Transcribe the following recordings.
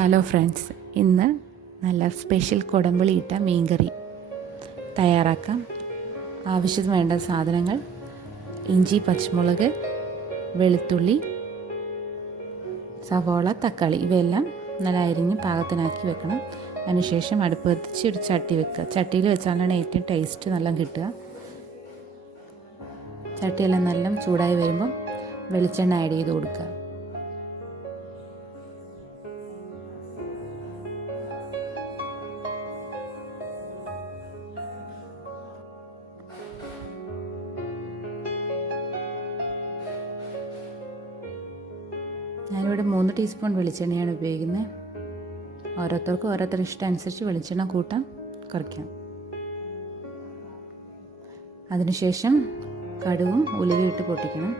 Hello friends, ഇന്ന് നല്ല special കുടംപുളി ഇട്ട മീൻകറി തയ്യാറാക്കാം. ആവശ്യത്തിന് വേണ്ട സാധനങ്ങൾ: ഇഞ്ചി, പച്ചമുളക്, വെളുത്തുള്ളി, സവോള, തക്കാളി ഇവയെല്ലാം നല്ല അരിഞ്ഞ് പാകത്തിനാക്കി വെക്കണം. അതിനുശേഷം അടുപ്പ് കത്തിച്ച് ഒരു ചട്ടി വെക്കുക. ചട്ടിയിൽ വെച്ചാലാണ് ഏറ്റവും ടേസ്റ്റ് നല്ല കിട്ടുക. ചട്ടിയെല്ലാം നല്ല ചൂടായി വരുമ്പം വെളിച്ചെണ്ണ ആഡ് ചെയ്ത് കൊടുക്കുക. ഞാനിവിടെ 3 ടീസ്പൂൺ വെളിച്ചെണ്ണയാണ് ഉപയോഗിക്കുന്നത്. ഓരോരുത്തർക്കും ഓരോരുത്തരുടെ ഇഷ്ടം അനുസരിച്ച് വെളിച്ചെണ്ണ കൂട്ടാം, കുറയ്ക്കാം. അതിനുശേഷം കടുകും ഉലുവയും ഇട്ട് പൊട്ടിക്കണം.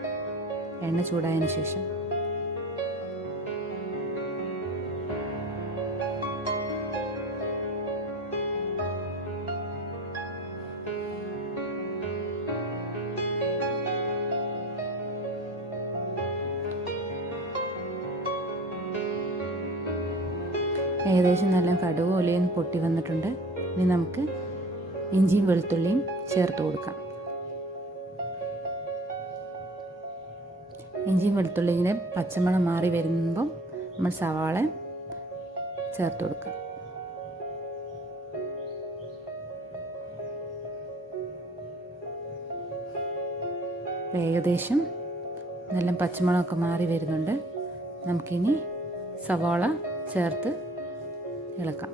എണ്ണ ചൂടായതിനു ശേഷം ഏകദേശം നല്ല കടുവും ഉലുവയും പൊട്ടി വന്നിട്ടുണ്ട്. ഇനി നമുക്ക് ഇഞ്ചിയും വെളുത്തുള്ളിയും ചേർത്ത് കൊടുക്കാം. ഇഞ്ചിയും വെളുത്തുള്ളിയുടെ പച്ചമണം മാറി വരുമ്പം നമ്മൾ സവാള ചേർത്ത് കൊടുക്കാം. ഏകദേശം നല്ല പച്ചമണമൊക്കെ മാറി വരുന്നുണ്ട്. നമുക്കിനി സവാള ചേർത്ത് ഇളക്കാം.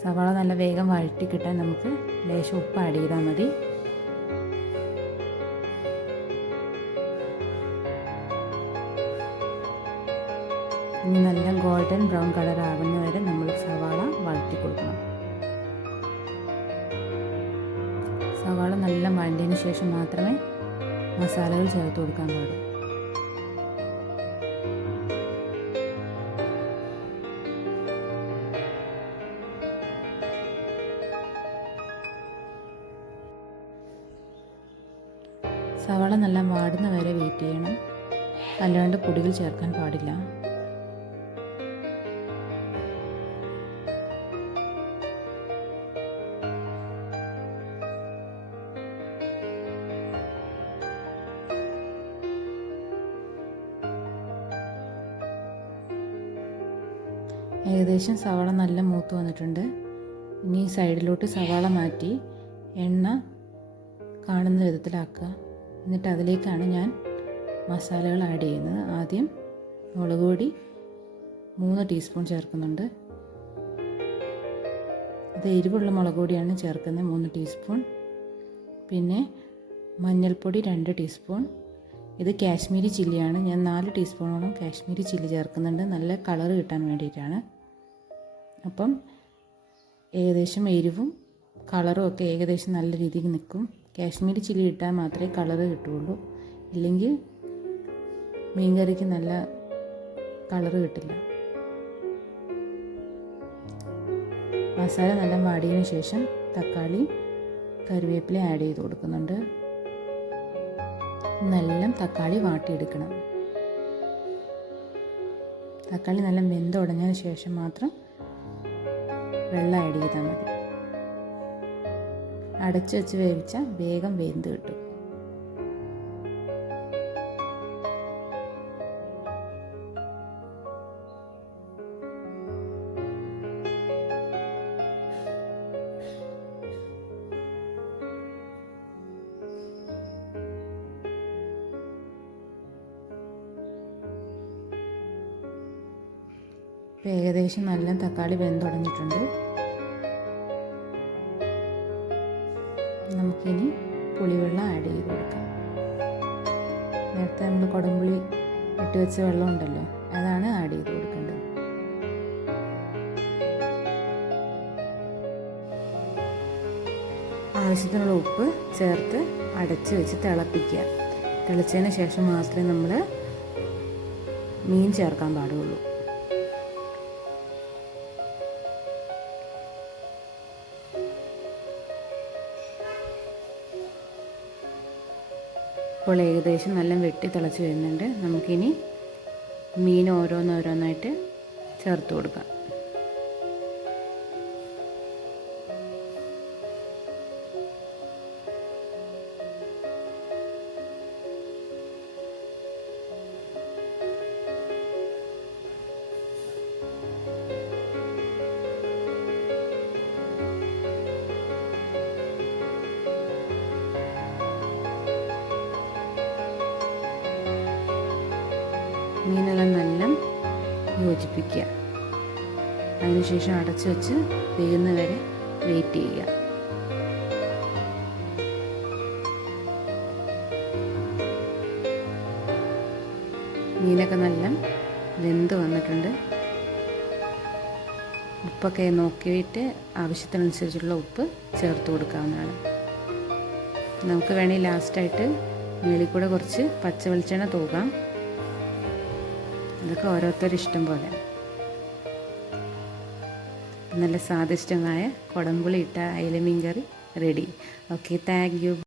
സവാള നല്ല വേഗം വഴറ്റി കിട്ടാൻ നമുക്ക് ലേശം ഉപ്പ് ആഡ് ചെയ്താൽ മതി. ഇനി നല്ല ഗോൾഡൻ ബ്രൗൺ കളർ ആവുന്ന വരെ നമ്മൾ സവാള വഴറ്റി കൊടുക്കണം. സവാള നല്ല വഴറ്റിയതിന് ശേഷം മാത്രമേ മസാലകൾ ചേർത്ത് കൊടുക്കാൻ പാടുള്ളൂ. സവാള നല്ല വാടുന്ന വരെ വെയിറ്റ് ചെയ്യണം, അല്ലാണ്ട് പൊടികൾ ചേർക്കാൻ പാടില്ല. ഏകദേശം സവാള നല്ല മൂത്ത് വന്നിട്ടുണ്ട്. ഇനി സൈഡിലോട്ട് സവാള മാറ്റി എണ്ണ കാണുന്ന വിധത്തിലാക്കുക. എന്നിട്ട് അതിലേക്കാണ് ഞാൻ മസാലകൾ ആഡ് ചെയ്യുന്നത്. ആദ്യം മുളക് പൊടി 3 ടീസ്പൂൺ ചേർക്കുന്നുണ്ട്. ഇത് എരിവുള്ള മുളക് പൊടിയാണ് ചേർക്കുന്നത്, 3 ടീസ്പൂൺ. പിന്നെ മഞ്ഞൾപ്പൊടി 2 ടീസ്പൂൺ. ഇത് കാശ്മീരി ചില്ലിയാണ്. ഞാൻ 4 ടീസ്പൂണോളം കാശ്മീരി ചില്ലി ചേർക്കുന്നുണ്ട്, നല്ല കളർ കിട്ടാൻ വേണ്ടിയിട്ടാണ്. അപ്പം ഏകദേശം എരിവും കളറും ഒക്കെ ഏകദേശം നല്ല രീതിയിൽ നിൽക്കും. കാശ്മീരി ചില്ലി ഇട്ടാൽ മാത്രമേ കളറ് കിട്ടുകയുള്ളൂ, ഇല്ലെങ്കിൽ മീൻകറിക്ക് നല്ല കളറ് കിട്ടില്ല. മസാല നല്ല വാടിയതിനു ശേഷം തക്കാളി, കറിവേപ്പില ആഡ് ചെയ്ത് കൊടുക്കുന്നുണ്ട്. നല്ല തക്കാളി വാട്ടിയെടുക്കണം. തക്കാളി നല്ല വെന്തുടഞ്ഞതിന് ശേഷം മാത്രം വെള്ളം ആഡ് ചെയ്താൽ മതി. അടച്ചു വെച്ച് വേവിച്ചാൽ വേഗം വെന്ത് കിട്ടും. ഏകദേശം നല്ല തക്കാളി വെന്തുടഞ്ഞിട്ടുണ്ട്. നമുക്കിനി പുളിവെള്ളം ആഡ് ചെയ്ത് കൊടുക്കാം. നേരത്തെ നമ്മൾ കുടംപുളി ഇട്ട് വെച്ച വെള്ളം ഉണ്ടല്ലോ, അതാണ് ആഡ് ചെയ്ത് കൊടുക്കേണ്ടത്. ആവശ്യത്തിനുള്ള ഉപ്പ് ചേർത്ത് അടച്ച് വെച്ച് തിളപ്പിക്കുക. തിളച്ചതിന് ശേഷം മാത്രമേ നമ്മൾ മീൻ ചേർക്കാൻ പാടുള്ളൂ. ഇപ്പോൾ ഏകദേശം നല്ല വെട്ടി തിളച്ച് വരുന്നുണ്ട്. നമുക്കിനി മീൻ ഓരോന്നോരോന്നായിട്ട് ചേർത്ത് കൊടുക്കാം. മീനെല്ലാം നല്ല യോജിപ്പിക്കുക. അതിനുശേഷം അടച്ചു വെച്ച് വേകുന്ന വരെ വെയിറ്റ് ചെയ്യുക. മീനൊക്കെ നല്ല വെന്ത് വന്നിട്ടുണ്ട്. ഉപ്പൊക്കെ നോക്കിയിട്ട് ആവശ്യത്തിനനുസരിച്ചുള്ള ഉപ്പ് ചേർത്ത് കൊടുക്കാവുന്നതാണ്. നമുക്ക് വേണമെങ്കിൽ ലാസ്റ്റായിട്ട് മേളിൽ കൂടെ കുറച്ച് പച്ച വെളിച്ചെണ്ണ തൂകാം. അതൊക്കെ ഓരോരുത്തരുടെ ഇഷ്ടം പോലെ. നല്ല സ്വാദിഷ്ടമായ കുടംപുളി ഇട്ട അയില മീൻ കറി റെഡി. Okay, thank you.